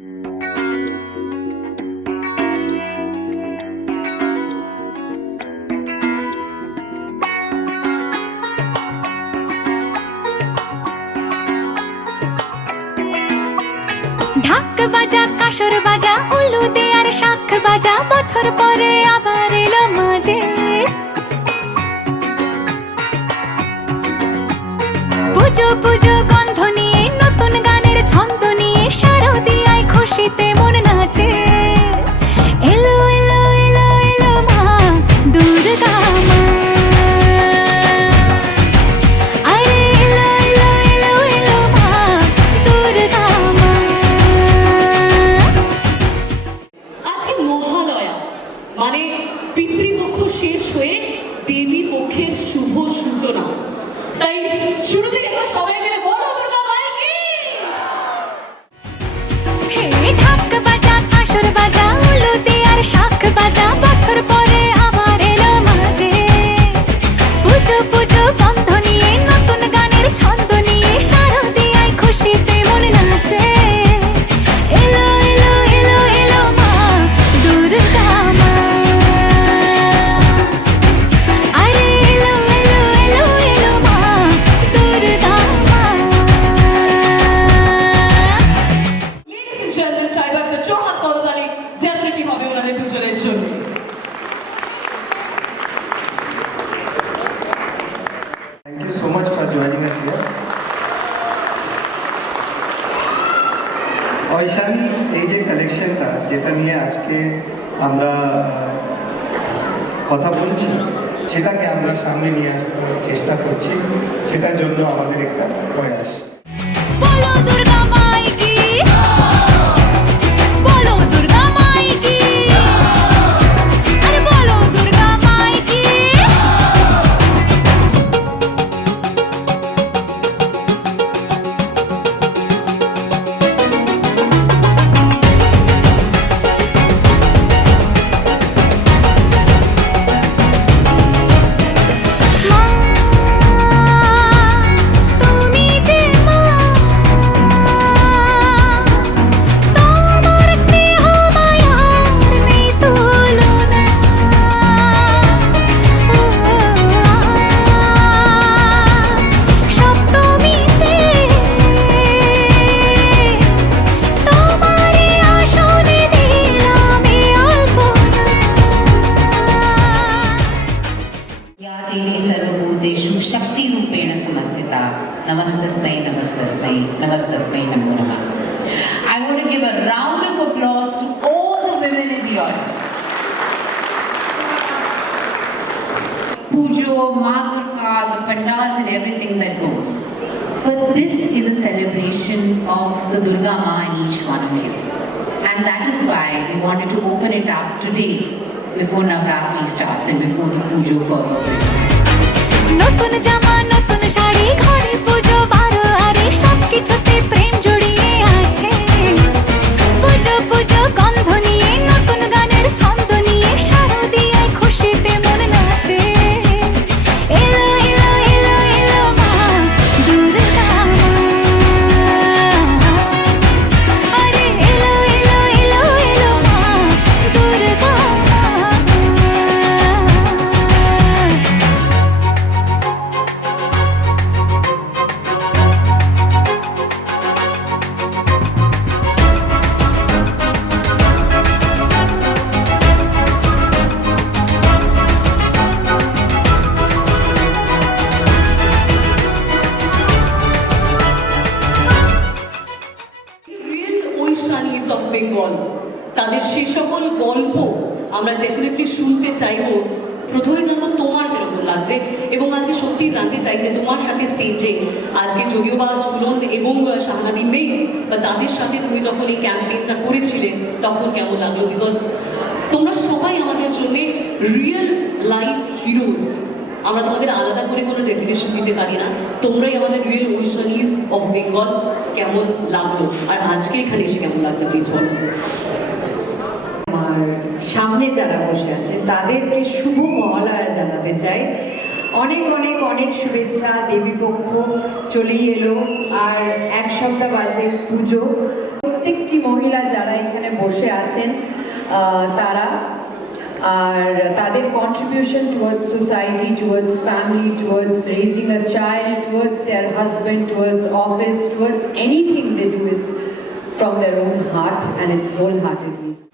ঢাক বাজা কাসর বাজা উলু দে আর শাখ বাজা বছর পরে আবার এলো মাঝে পুজো পুজো গন্ধ নিয়ে নতুন গানের ছন্দ নিয়ে শারদিয়ায় খুশিতে মন নাচে এলো এলো এলো এলো মা দুর্গা মা আরে এলো এলো এলো এলো মা দুর্গা মা আজকে মহালয়া মানে পিতৃপক্ষ শেষ হয়ে দেবী পক্ষের শুভ সূচনা। তাই শুরুতে আমরা সবাই মিলে বলো দুর্গা মাই কি। হে ঢাক বাজা কাসর বাজা উলু দে আর শাখ বাজা বছর পরে আবার এলো মাঝে পুজো পুজো গন্ধ নিয়ে নতুন গানের ছন্দ নিয়ে শারদিয়ায় খুশিতে মন নাচে এলো এলো এলো এলো মা দুর্গা মা আরে এলো এলো এলো এলো মা দুর্গা মা Ladies and gentlemen, চাইবার তো চোহাত করতালি ডেফিনেটলি হবে ওনাদের দুজনের জন্য। Thank you so much for joining us here. Aishani এই যে কালেকশনটা যেটা নিয়ে আজকে আমরা কথা বলছি সেটাকে আমরা সামনে নিয়ে আসতে চেষ্টা করছি, সেটার জন্য আমাদের একটা প্রয়াস। বলো দুর্গা মাই কি বলো দুর্গা মাই কি আরে বলো দুর্গা মাই কি মা তুমি যে মা তোমার স্নেহ মায়ার নেই তুলনা সপ্তমীতে তোমারে আসনে দিলাম এই অল্পনা या देवी सर्वभूतेषु शक्तिरूपेण समस्थिता नमस्तस्मै नमस्तस्मै नमस्तस्मै नमो नमः. I want to give a round of applause to all the women in the audience. Pujo, Ma Durga, the pandals and everything that goes. But this is a celebration of the Durga Ma in each one of you. And that is why we wanted to open it up today before Navratri starts and before the Pujo fervor begins. নতুন জামা নতুন শাড়ি ঘরে পুজো বারো আরে সবকিছুতে প্রেম জড়িয়ে আছে পুজো পুজো গন্ধ নিয়ে নতুন গানের ছন্দ নিয়ে শারদিয়ায় খুশিতে মন নাচে এলো এলো এলো এলো মা দুর্গা মা আরে এলো এলো এলো এলো মা দুর্গা মা রিয়েল ঐশানীজ অফ বেঙ্গল তাদের সে সকল গল্প আমরা ডেফিনেটলি শুনতে চাইবো। প্রথমে জানবো তোমার কিরকম লাগছে এবং আজকে সত্যিই জানতে চাই যে তোমার সাথে স্টেজে আজকে যদিও বা ঝুলন এবং শাহনাদি নেই বা তাদের সাথে তুমি যখন এই ক্যাম্পেইনটা করেছিলে তখন কেমন লাগলো? বিকজ তোমরা সবাই আমাদের জন্য রিয়েল লাইফ হিরোজ। আমরা তোমাদের আলাদা করে কোনো ডেফিনেশন দিতে পারি না, তোমরাই আমাদের রিয়েল ঐশানীজ অফ বেঙ্গল। কেমন লাগলো আর আজকে এখানে এসে কেমন লাগছে প্লিজ বলো। আমার সামনে যারা বসে আছে তাদেরকে শুভ মহালয়া জানাতে চাই। অনেক অনেক অনেক শুভেচ্ছা। দেবীপক্ষ চলেই এলো আর এক সপ্তাহ বাজে পুজো। প্রত্যেকটি মহিলা যারা এখানে বসে আছেন তারা আর তাদের contribution towards society, towards family, towards raising a child, towards their husband, towards office, towards anything they do is from their own heart and it's wholeheartedly.